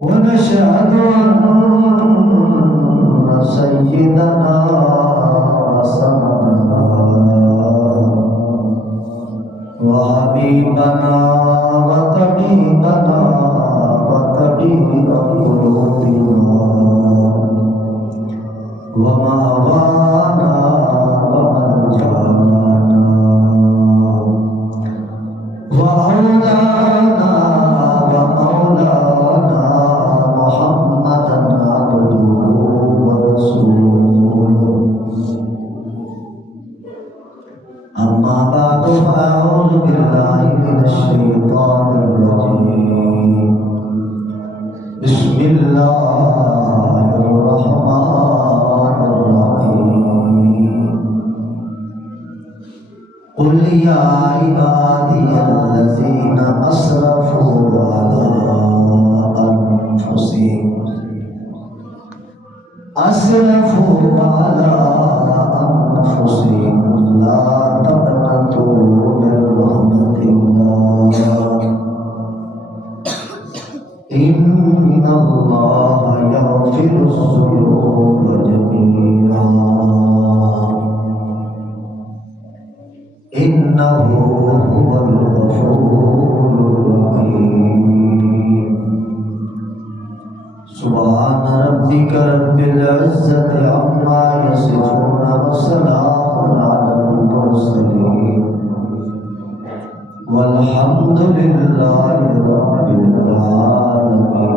ونشهد أن سيدنا وسندنا وحبيبنا وطبيبنا وطبيب قلوبنا ومأوانا وملجأنا ومولانا ومولانا محمدا عبده ورسوله أما بعد فأعوذ بالله من الشيطان الرجيم بسم الله الرحمن الرحيم قل يا عبادي الذين أسرفوا على أنفسهم لا تقنطوا من رحمة الله إن الله يغفر الذنوب جميعا إنه هو الغفور الرحيم سبحان ربك رب العزة عما يصفون وسلام على المرسلين والحمد لله رب العالمين.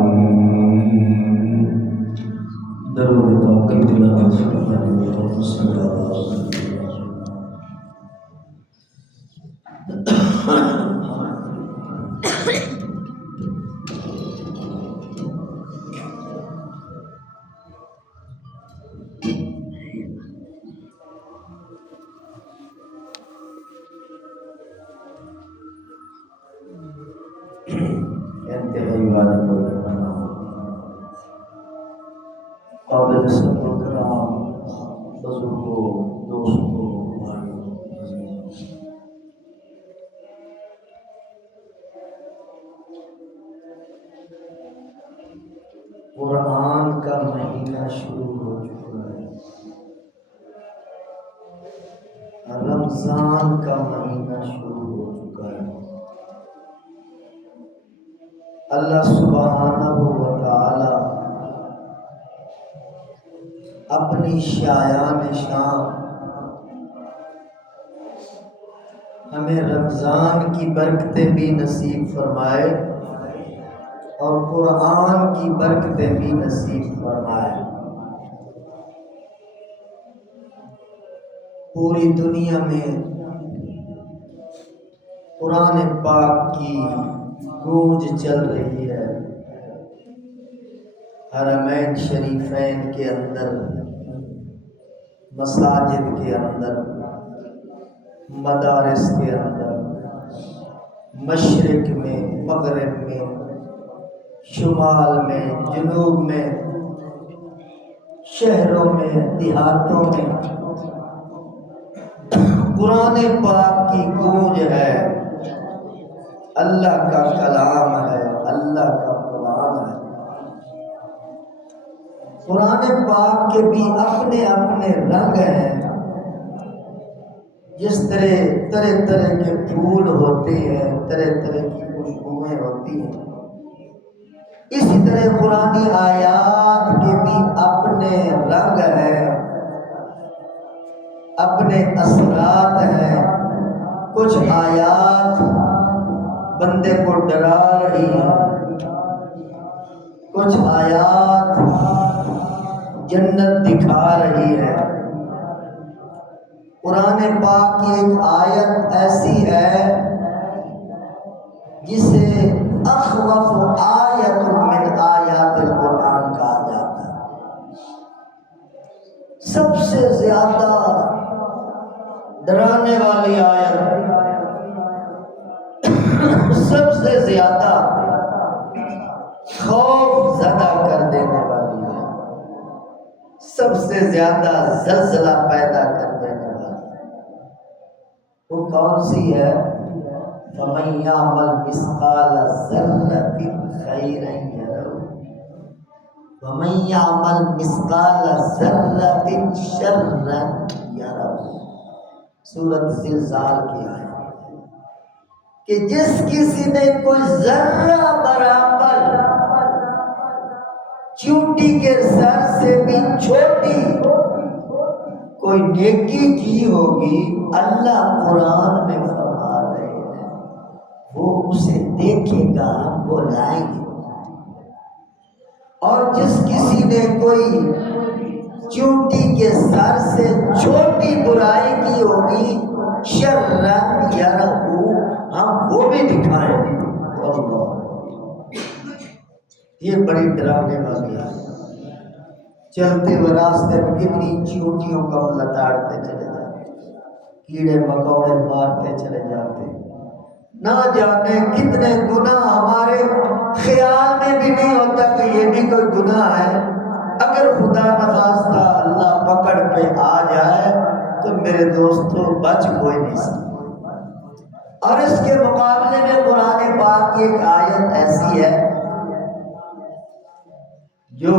درود پاک تلاوت فرمائیں اور صلی اللہ علیہ وسلم. انتہائی واجب قابل صدر کرام بزرگوں دوستوں بھائیوں قرآن کا مہینہ شروع ہو چکا ہے. رمضان کا مہینہ شروع ہو چکا ہے. اللہ سبحانہ و تعالی اپنی شایان شان ہمیں رمضان کی برکتیں بھی نصیب فرمائے اور قرآن کی برکتیں بھی نصیب فرمائے. پوری دنیا میں قرآن پاک کی گونج چل رہی ہے. حرمین شریفین کے اندر، مساجد کے اندر، مدارس کے اندر، مشرق میں، مغرب میں، شمال میں، جنوب میں، شہروں میں، دیہاتوں میں قرآن پاک کی گونج ہے. اللہ کا کلام ہے، اللہ کا قرآن ہے. قرآن پاک کے بھی اپنے اپنے رنگ ہیں. جس طرح طرح طرح کے پھول ہوتے ہیں، طرح طرح کی خوشبوئیں ہوتی ہیں، اسی طرح قرآنی آیات کے بھی اپنے رنگ ہیں، اپنے اثرات ہیں. کچھ آیات بندے کو ڈرا رہی ہے، کچھ آیات جنت دکھا رہی ہے. قرآن پاک کی ایک آیت ایسی ہے جسے اخوف آیت من آیات القرآن کہا جاتا ہے. سب سے زیادہ ڈرانے والی آیت، سب سے زیادہ خوف زدہ کر دینے والی ہے، سب سے زیادہ زلزلہ پیدا کر دینے والی ہے. وہ کون سی ہے؟ فَمَن يَعْمَلْ مِثْقَالَ ذَرَّةٍ خَيْرًا يَرَهُ وَمَن يَعْمَلْ مِثْقَالَ ذَرَّةٍ شَرًّا يَرَهُ، سورۃ زلزال کی آیت کہ جس کسی نے کوئی ذرہ برابر چیونٹی کے سر سے بھی چھوٹی کوئی نیکی کی ہوگی، اللہ قرآن میں فرما رہے ہیں وہ اسے دیکھے گا، ہم بلائیں گے۔ اور جس کسی نے کوئی چیونٹی کے سر سے چھوٹی برائی کی ہوگی، شرًا یرہ، ہم وہ بھی دکھائیں گے۔ اللہ، یہ بڑی ڈرانے والی ہے۔ چلتے ہوئے راستے میں کتنی چیونٹیوں کو ہم لتاڑتے چلے جاتے، کیڑے مکوڑے مارتے چلے جاتے، نہ جانے کتنے گناہ ہمارے خیال میں بھی نہیں ہوتا کہ یہ بھی کوئی گناہ ہے۔ اگر خدا نخواستہ اللہ پکڑ پہ آ جائے تو میرے دوستو بچ کوئی نہیں سکتا۔ اور اس کے مقابلے میں قرآن پاک کی ایک آیت ایسی ہے جو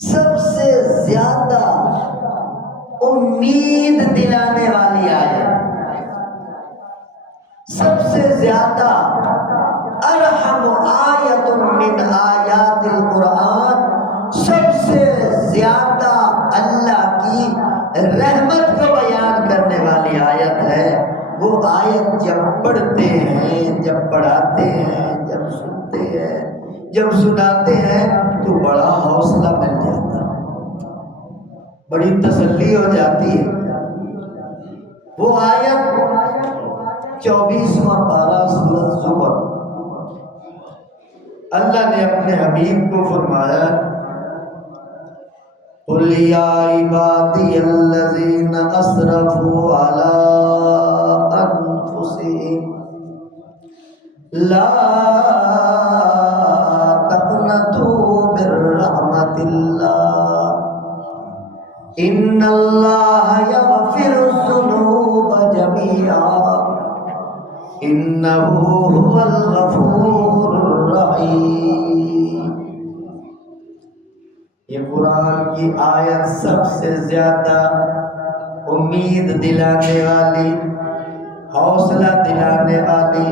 سب سے زیادہ امید دلانے والی آیت، سب سے زیادہ ارحم آیت من آیات القرآن، سب سے زیادہ اللہ کی رحمت کو بیان کرنے والی آیت ہے۔ وہ آیت جب پڑھتے ہیں، جب پڑھاتے ہیں، جب سنتے ہیں، جب سناتے ہیں تو بڑا حوصلہ مل جاتا ہے، بڑی تسلی ہو جاتی ہے۔ وہ آیت 24واں پارہ سورۃ زمر، اللہ نے اپنے حبیب کو فرمایا قُلْ يَا عِبَادِيَ الَّذِينَ أَسْرَفُوا عَلَىٰ أَنفُسِهِمْ لَا تَقْنَطُوا مِن رَّحْمَتِ اللَّهِ إِنَّ اللَّهَ يَغْفِرُ الذُّنُوبَ جَمِيعًا إِنَّهُ هُوَ الْغَفُورُ الرَّحِيمُ۔ یہ قرآن کی آیت سب سے زیادہ امید دلانے والی، حوصلہ دلانے والی،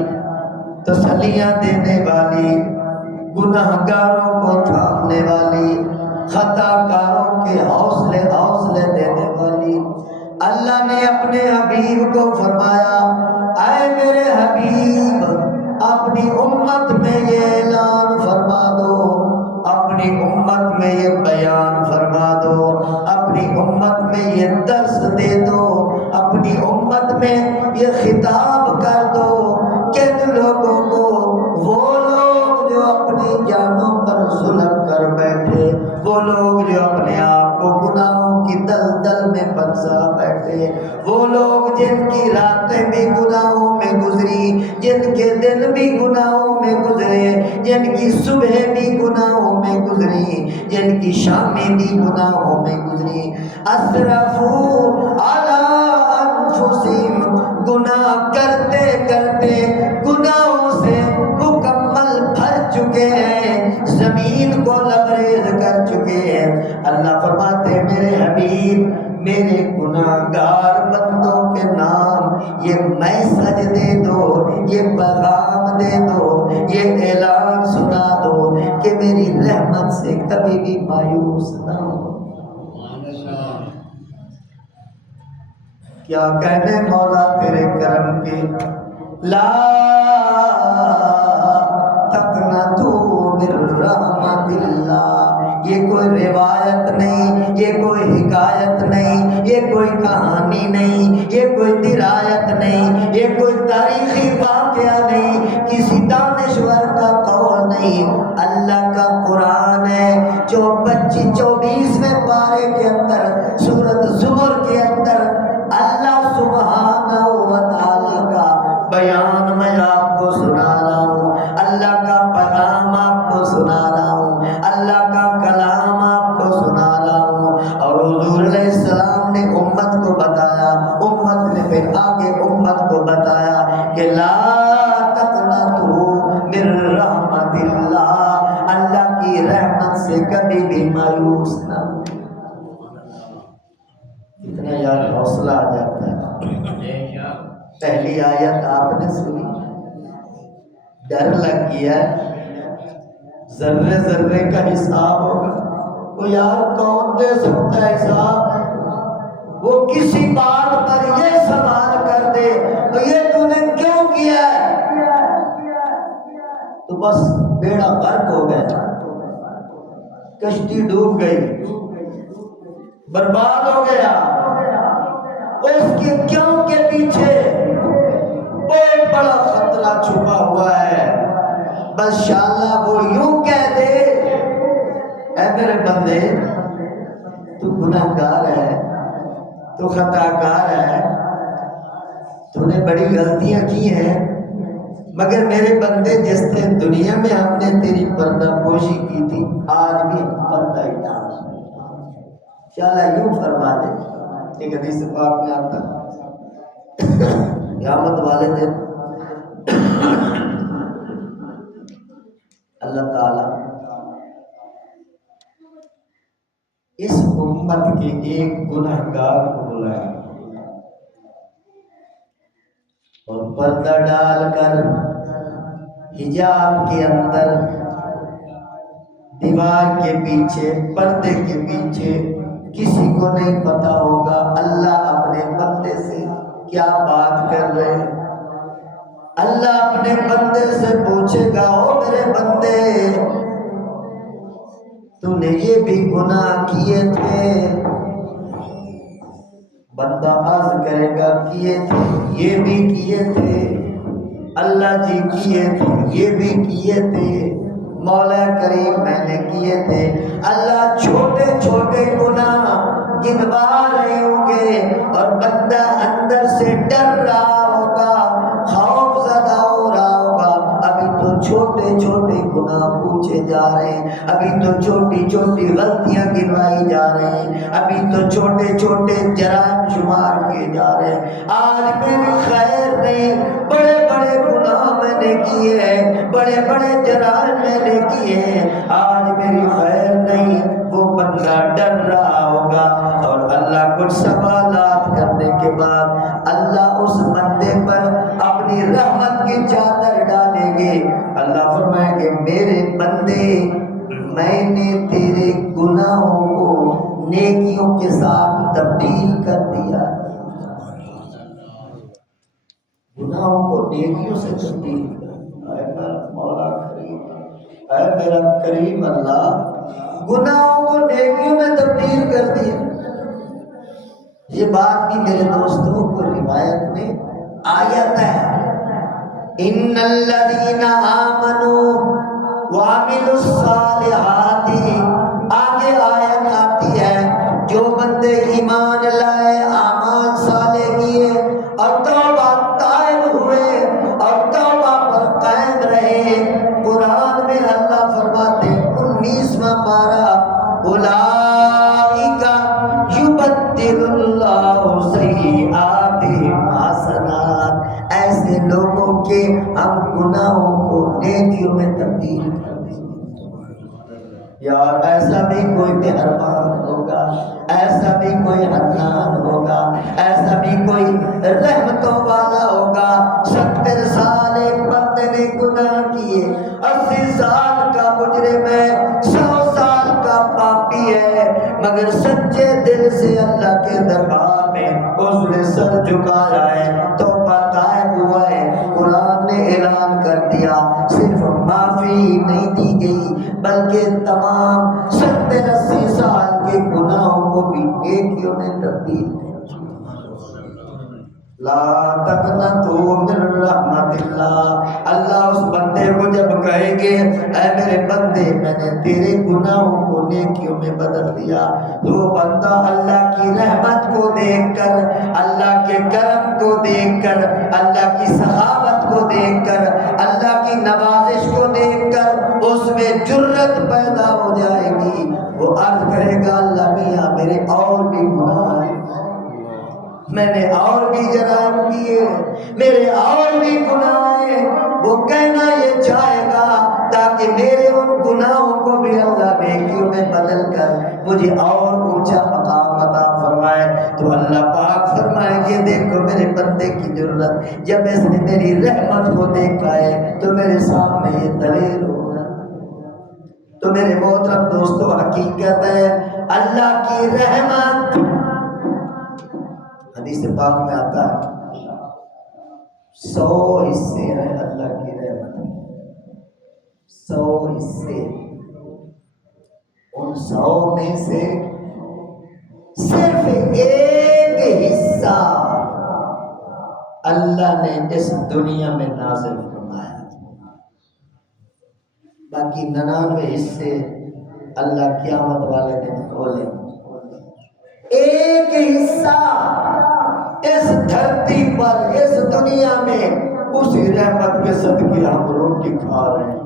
تسلیاں دینے والی، گناہگاروں کو تھامنے والی، خطا کاروں کے حوصلے دینے والی۔ اللہ نے اپنے حبیب کو فرمایا اے میرے حبیب، اپنی امت میں یہ اعلان فرما دو، اپنی امت میں یہ بیان فرما دو، اپنی امت میں یہ درس دے دو، اپنی امت میں یہ خطاب کر دو کہ ان لوگوں کو، وہ لوگ جو اپنی جانوں پر ظلم کر بیٹھے، وہ لوگ جو اپنے آپ کو گناہوں کی دلدل میں پھنسا بیٹھے، وہ لوگ جن کی راتیں بھی گناہوں میں گزری، جن کے دن بھی گناہوں میں گزرے، جن کی صبح بھی گناہوں میں گزری، جن کی شامیں بھی گناہوں میں گزری، اسرفوا علی انفسہم، گناہ کرتے کرتے گناہوں سے مکمل بھر چکے ہیں، زمین کو لبریز کر چکے ہیں۔ اللہ فرماتے ہیں میرے حبیب، میرے گناہگار بندوں کے نام یہ میسج دے دو، یہ پیغام دے دو، یہ اعلان سنا دو کہ میری رحمت سے کبھی بھی مایوس نہ ہو۔ کیا کہنے مولا تیرے کرم کے، لا تقنطوا من رحمت اللہ، یہ کوئی روایت نہیں، یہ کوئی حکایت نہیں، یہ کوئی کہانی نہیں، یہ کوئی درایت نہیں، یہ کوئی تاریخی واقعہ نہیں، کسی دانشور کا قول نہیں، اللہ کا قرآن ہے۔ 24ویں پارے کے اندر سورۃ زمر کے اندر اللہ سبحانہ و تعالیٰ کا بیان میں آپ کو سنا رہا ہوں، اللہ کا پیغام آپ کو سنا رہا ہوں، اللہ کا کلام آپ کو سنا رہا ہوں۔ اور حضور علیہ السلام نے امت کو بتایا، امت نے پھر آگے امت کو بتایا کہ لا تقنطوا من رحمت اللہ، اللہ کی کبھی بھی مایوس نہ ہو۔ اتنا یار حوصلہ آ جاتا ہے۔ پہلی آیت آپ نے سنی، ڈر لگ گیا، ذرے ذرے کا حساب ہوگا۔ وہ یار کون دے سکتا ہے حساب؟ وہ کسی بات پر یہ سوال کر دے تو یہ تو نے کیوں کیا ہے، تو بس بیڑا غرق ہو گیا، کشتی ڈوب گئی، برباد ہو گیا۔ اس کے کیوں کے پیچھے بہت بڑا خطرہ چھپا ہوا ہے۔ بس شاءاللہ وہ یوں کہہ دے، اے میرے بندے تو گناہگار ہے، تو خطا کار ہے، تو نے بڑی غلطیاں کی ہیں، مگر میرے بندے جس طرح دنیا میں ہم نے تیری پردہ پوشی کی تھی، آج بھی پردہ ہی ڈال۔ شاءاللہ یوں فرما دے۔ ایک حدیث پاک میں آتا ہے قیامت والے دن اللہ تعالی اس امت کے ایک گنہگار کو بلائے اور پردہ ڈال کر حجاب کے اندر دیوار کے پیچھے پردے کے پیچھے کسی کو نہیں پتا ہوگا اللہ اپنے بندے سے کیا بات کر رہے ہیں۔ اللہ اپنے بندے سے پوچھے گا، او میرے بندے تو نے یہ بھی گناہ کیے تھے؟ بندہ عرض کرے گا کیے تھے، یہ بھی کیے تھے اللہ جی، کیے تھے، یہ بھی کیے تھے مولا کریم میں نے کیے تھے۔ اللہ چھوٹے چھوٹے گناہ گنوا رہے ہوں گے اور بندہ اندر سے ڈر رہا ہوگا، خوف زدہ ہو رہا ہوگا، ابھی تو چھوٹے چھوٹے گناہ پوچھے جا رہے ہیں، ابھی تو چھوٹی چھوٹی غلطیاں گنوائی جا رہے ہیں، ابھی تو چھوٹے چھوٹے جرائم شمار کیے جا رہے ہیں۔ آج میری خیر نہیں، بڑے بڑے گناہ میں نے کیے ہیں، بڑے بڑے جرائم میں نے کیے ہیں، آج میری خیر نہیں۔ وہ بندہ ڈر رہا ہوگا اور اللہ کچھ سوالات کرنے کے بعد اللہ اس بندے پر اپنی رحمت کی چادر ڈالیں گے۔ اللہ فرمائے کہ میرے بندے میں نے تیرے گناہوں کو نیکیوں کے ساتھ تبدیل کر دیا، گناہوں کو نیکیوں سے تبدیل کر۔ اے میرا مولا کریم، اے میرا کریم اللہ، گناہوں کو نیکیوں میں تبدیل کر دیا۔ یہ بات بھی میرے دوستوں کو روایت میں آیت ہے، ان الذین آمنوا وعملوا الصالحات، آگے آیت آتی ہے جو بندے ایمان لائے، اعمال صالح کیے اور توبہ تائب ہوئے اور توبہ پر قائم رہے۔ قرآن میں اللہ فرماتے 19واں پارہ، اولئک یبدل اللہ سیئاتہم حسنات، ایسے لوگوں کے ہم گناہوں کو نیکیوں میں تبدیل کر دیں۔ یار ایسا بھی کوئی مہربان ہوگا، ایسا بھی کوئی حنان ہوگا، ایسا بھی کوئی رحمتوں والا ہوگا۔ 70 سال ایک بندے نے گناہ کیے، 80 سال کا مجرم ہے، 100 سال کا پاپی ہے، مگر سچے دل سے اللہ کے دربار میں اس نے سر جھکایا ہے، توبہ تائب ہوا ہے۔ قرآن نے اعلان کر دیا صرف معافی نہیں دی گئی بلکہ تمام 70-80 سال کے گناہوں کو بھی نیکیوں میں تبدیل کر۔ لا تقنطوا من رحمت اللہ، اللہ اس بندے کو جب کہے گے اے میرے بندے میں نے تیرے گناہوں کو نیکیوں میں بدل دیا، تو وہ بندہ اللہ کی رحمت کو دیکھ کر، اللہ کے کرم کو دیکھ کر، اللہ کی سخاوت کو دیکھ کر، اللہ کی نوازش کو دیکھ کر اس میں جرت پیدا ہو جائے گی۔ وہ عرض کرے گا اللہ میاں میرے اور بھی گناہ ہیں، میں نے اور بھی جرائم کیے، میرے اور بھی گناہ ہیں۔ وہ کہنا یہ چاہے گا تاکہ میرے ان گناہوں کو بھی اللہ نیکیوں میں بدل کر مجھے اور اونچا مقام عطا فرمائے۔ تو اللہ پاک فرمائے کہ دیکھو میرے بندے کی ضرورت، جب اس نے میری رحمت کو دیکھا ہے تو میرے سامنے یہ دلیل ہوگا۔ تو میرے محترم دوستو، حقیقت ہے اللہ کی رحمت، حدیث پاک میں آتا ہے 100 حصے ہیں اللہ کی رحمت، 100 حصے، ان 100 میں سے صرف ایک حصہ اللہ نے اس دنیا میں نازل فرمایا، باقی 99 حصے اللہ قیامت والے دن کھولے۔ ایک حصہ اس دھرتی پر، اس دنیا میں، اسی رحمت کے صدقے ہم روٹی کھا رہے ہیں،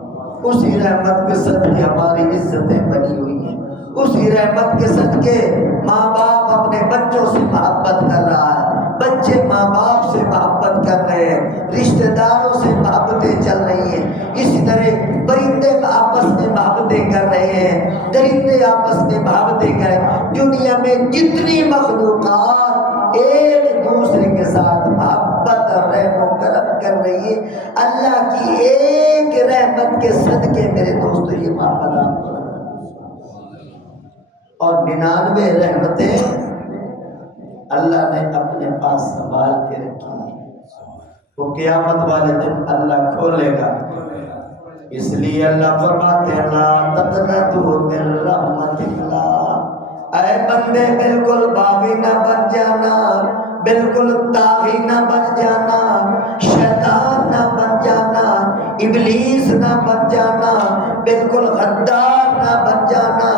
اسی رحمت کے صدقے ہماری عزتیں بنی ہوئی ہیں، اسی رحمت کے صدقے ماں باپ اپنے بچوں سے محبت کر رہا ہے، بچے ماں باپ سے محبت کر رہے ہیں، رشتہ داروں سے محبتیں چل رہی ہیں، اسی طرح پرندے آپس میں محبتیں کر رہے ہیں، درندے آپس میں محبتیں کر رہے ہیں۔ دنیا میں جتنی مخلوقات ایک دوسرے کے ساتھ محبت اور رحم و کرم کر رہی ہے، اللہ کی ایک رحمت کے صدقے میرے دوستو یہ محبت آپ کو، اور 99 رحمتیں اللہ نے اپنے پاس سنبھال کے رکھی ہیں، وہ قیامت والے دن اللہ کھولے گا۔ اس لیے اللہ فرماتے ہیں لا تقنطوا من رحمت اللہ، اے بندے بالکل باغی نہ بن جانا، بالکل طاغی نہ بن جانا، شیطان نہ بن جانا، ابلیس نہ بن جانا، بالکل غدار نہ بن جانا،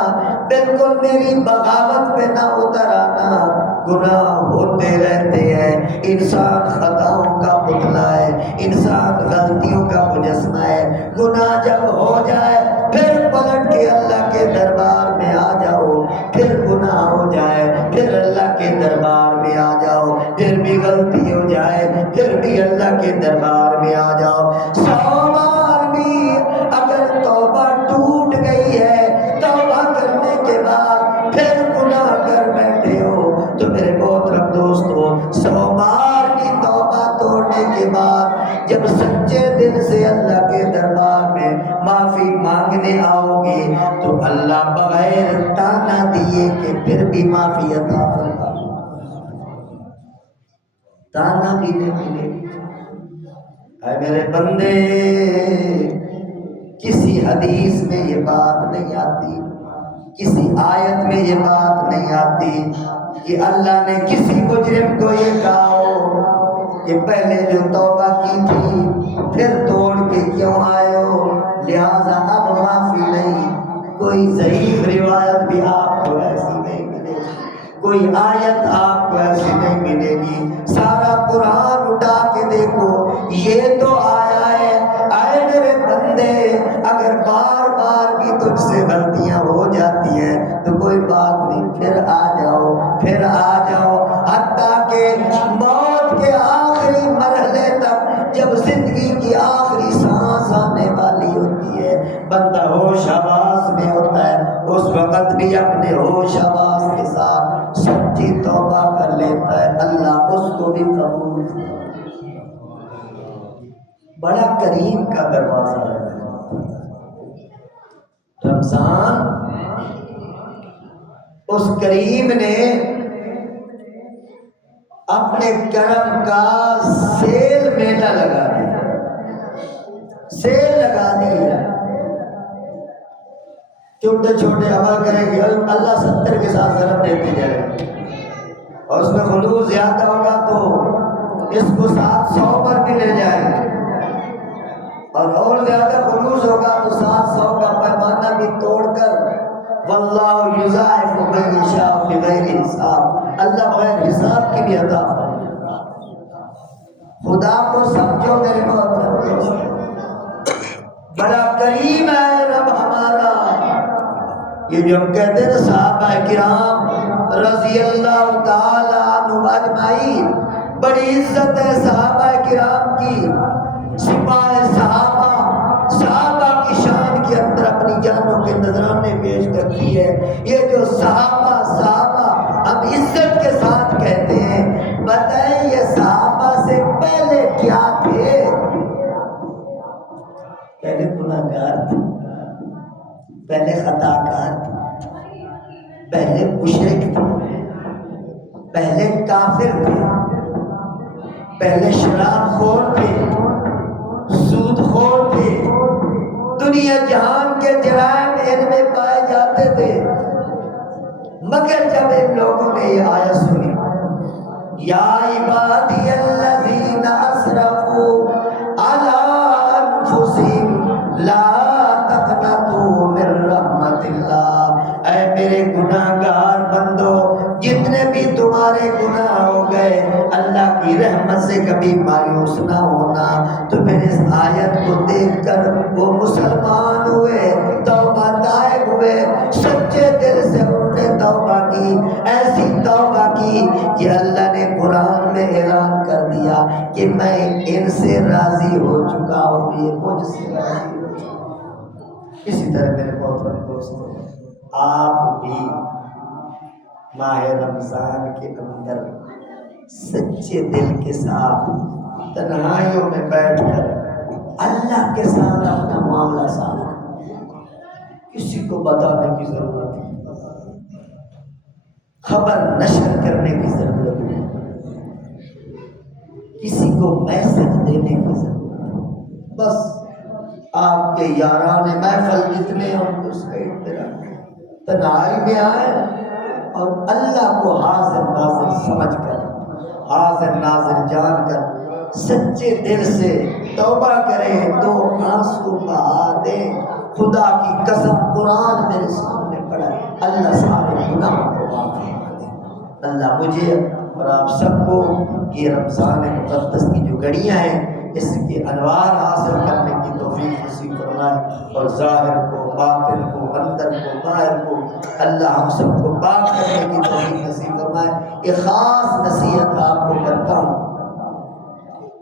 بالکل میری بغاوت پہ نہ اتر آنا۔ گناہ ہوتے رہتے ہیں، انسان خطاؤں کا پتلا ہے، انسان غلطیوں کا مجسمہ ہے، گناہ جب ہو جائے پھر پلٹ کے اللہ کے دربار میں آ جاؤ، پھر گناہ ہو جائے پھر اللہ کے دربار میں آ جاؤ، پھر بھی غلطی ہو جائے پھر بھی اللہ کے دربار میں آ جاؤ۔ 100 بار بھی اگر توبہ ٹوٹ گئی ہے، توبہ کرنے کے بعد پھر گناہ کر بیٹھے ہو تو میرے محترم دوستو، 100 بار کی توبہ توڑنے کے بعد جب سچے دل سے اللہ کے دربار میں معافی مانگنے آؤ گے تو اللہ بغیر تانا دیے کہ پھر بھی معافی عطا فرمائے، تانا بھی نہیں ملے۔ اے میرے بندے، کسی حدیث میں یہ بات نہیں آتی، کسی آیت میں یہ بات نہیں آتی کہ اللہ نے کسی مجرم کو یہ کہا ہو کہ پہلے جو توبہ کی تھی پھر توڑ کے کیوں آئے ہو، لہذا اب معافی نہیں۔ کوئی ضعیف روایت بھی آپ کو ایسی نہیں ملے گی، کوئی آیت آپ کو ایسی نہیں ملے گی۔ سارا قرآن اٹھا کے دیکھو، یہ تو آیا ہے اے میرے بندے، اگر بار بار بھی تجھ سے غلطیاں ہو جاتی ہیں تو کوئی بات نہیں، پھر آ جاؤ، پھر آ جاؤ، حتیٰ کہ موت کے آخری مرحلے تک، جب زندگی کی آخری سانس آنے والی ہوتی ہے، بندہ ہوش آواز میں ہوتا ہے، اس وقت بھی اپنے ہوش آواز کے ساتھ سچی توبہ کر لیتا ہے، اللہ اس کو بھی قبول کرتا ہے۔ بڑا کریم کا دروازہ ہے رمضان، اس کریم نے اپنے کرم کا سیل میلہ لگا دیا، سیل لگا دیا، چھوٹے چھوٹے عمل کریں گے اللہ 70 کے ساتھ ضرب دیتے جائے گا، اور اس میں خلوص زیادہ ہوگا تو اس کو 700 پر بھی لے جائیں گے، اور زیادہ خلوص ہوگا تو 700 کا پیمانہ بھی توڑ کر واللہ یضاعف من یشاء بغیر حساب، اللہ بغیر حساب کی بھی عطا فرمائے۔ خدا کو سمجھو میرے محترم دوست، بڑا کریم ہے رب ہمارا۔ یہ جو ہم کہتے ہیں صحابہ کرام رضی اللہ تعالی عنہم اجمعین، بڑی عزت ہے صحابہ کرام کی، سپاہ صحابہ، صحابہ کی شان کے اندر اپنی جانوں کے کے نذرانے پیش کرتی ہے۔ یہ جو صحابہ ہم عزت کے ساتھ کہتے ہیں، بتائیں یہ صحابہ سے پہلے کیا تھے؟ پہلے گناہگار تھے، پہلے خطا کار تھے، پہلے مشرک تھے، پہلے کافر تھے، پہلے شراب خور تھے، سود خور تھے، دنیا جہان کے جرائم ان میں پائے جاتے تھے۔ مگر جب ان لوگوں نے یہ آیت سنی، یا عبادی الذین اسرفوا علی انفسہم لا تقنطوا من رحمت اللہ، اے میرے گناہگار بندو، جتنے بھی تمہارے گناہ ہو گئے، اللہ کی رحمت سے کبھی مایوس نہ ہونا۔ تو پھر اس آیت کو دیکھ کر وہ مسلمان ہوئے، توبہ طائب ہوئے، سچے دل سے انہوں نے توبہ کی، ایسی توبہ کی کہ اللہ نے قرآن میں اعلان کر دیا کہ میں ان سے راضی ہو چکا ہوں، یہ مجھ سے راضی ہو چکا ہوں۔ اسی طرح میرے محترم دوستو، آپ بھی ماہ رمضان کے اندر سچے دل کے ساتھ تنہائیوں میں بیٹھ کر اللہ کے ساتھ اپنا معاملہ صاف کریں۔ کسی کو بتانے کی ضرورت نہیں، خبر نشر کرنے کی ضرورت نہیں، کسی کو میسج دینے کی ضرورت نہیں، بس آپ کے یاران محفل جتنے ہوں اس کا احترام تنہائی میں آئے اور اللہ کو حاضر ناظر سمجھ کر، حاضر ناظر جان کر سچے دل سے توبہ کریں، تو آنسو بہا دیں۔ خدا کی قسم قرآن میرے سامنے پڑا ہے، اللہ سارے گناہوں کو معاف فرما دے۔ اللہ مجھے اور آپ سب کو یہ رمضان مقدس کی جو گھڑیاں ہیں اس کے انوار حاصل کرنے کی توفیق نصیب فرمائے، اور ظاہر کو، باطن کو، اندر کو، باہر کو اللہ ہم سب کو پاک کرنے کی توفیق نصیب فرمائے۔ یہ خاص نصیحت آپ کو کرتا ہوں،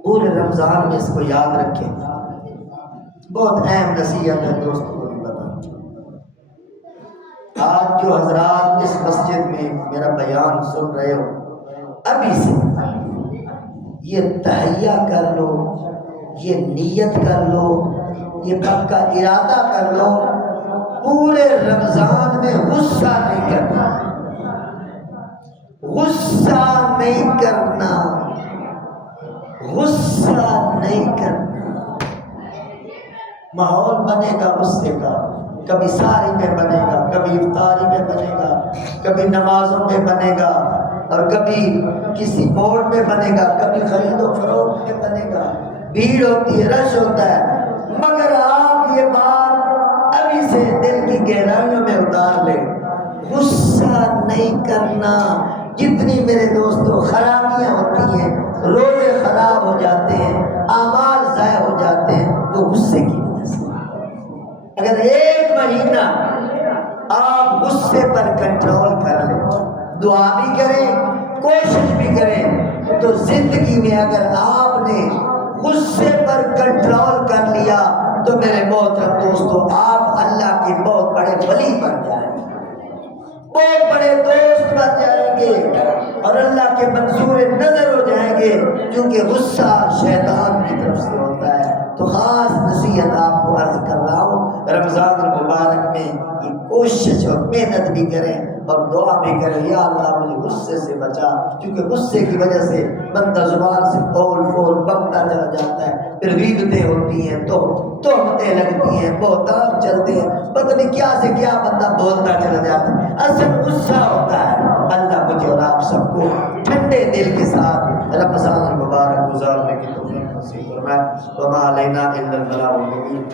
پورے رمضان میں اس کو یاد رکھیں، بہت اہم نصیحت ہے دوستوں کو بھی بتا۔ آج جو حضرات اس مسجد میں میرا بیان سن رہے ہو، ابھی سے یہ تہیہ کر لو، یہ نیت کر لو، یہ پکا ارادہ کر لو، پورے رمضان میں غصہ نہیں کرنا، غصہ نہیں کرنا، غصہ نہیں کرنا۔ ماحول بنے گا غصے کا، کبھی ساری میں بنے گا، کبھی افطاری میں بنے گا، کبھی نمازوں میں بنے گا، اور کبھی کسی موڑ میں بنے گا، کبھی خرید و فروخت میں بنے گا، بھیڑ ہوتی ہے، رش ہوتا ہے۔ مگر آپ یہ بات ابھی سے دل کی گہرائیوں میں اتار لیں، غصہ نہیں کرنا۔ جتنی میرے دوستوں خرابیاں ہوتی ہیں، روزے خراب ہو جاتے ہیں، اعمال ضائع ہو جاتے ہیں، وہ غصے کی وجہ سے۔ اگر ایک مہینہ آپ غصے پر کنٹرول کر لیں، دعا بھی کریں، کوشش بھی کریں، تو زندگی میں اگر آپ نے غصے پر کنٹرول کر لیا تو میرے محترم دوستو، آپ اللہ کے بہت بڑے ولی بن جائیں گے، بہت بڑے دوست بن جائیں گے، اور اللہ کے منظور نظر ہو جائیں گے، کیونکہ غصہ شیطان کی طرف سے ہوتا ہے۔ تو خاص نصیحت آپ کو عرض کر رہا ہوں، رمضان المبارک میں یہ کوشش اور محنت بھی کریں اور دعا بھی کریں، یا اللہ مجھے غصے سے بچا، کیونکہ غصے کی وجہ سے بندہ زبان سے قول فول بکتا چلا جاتا ہے، پھر غیبتیں ہوتی ہیں، تو تہمتیں لگتی ہیں، بہتان چلتے ہیں، پتہ نہیں کیا سے کیا بندہ بولتا چلا جاتا ہے، اصل غصہ ہوتا ہے۔ اللہ مجھے اور آپ سب کو ٹھنڈے دل کے ساتھ رمضان المبارک گزارنے کی توفیق نصیب فرمائے۔ وما علینا الا البلاغ المبین۔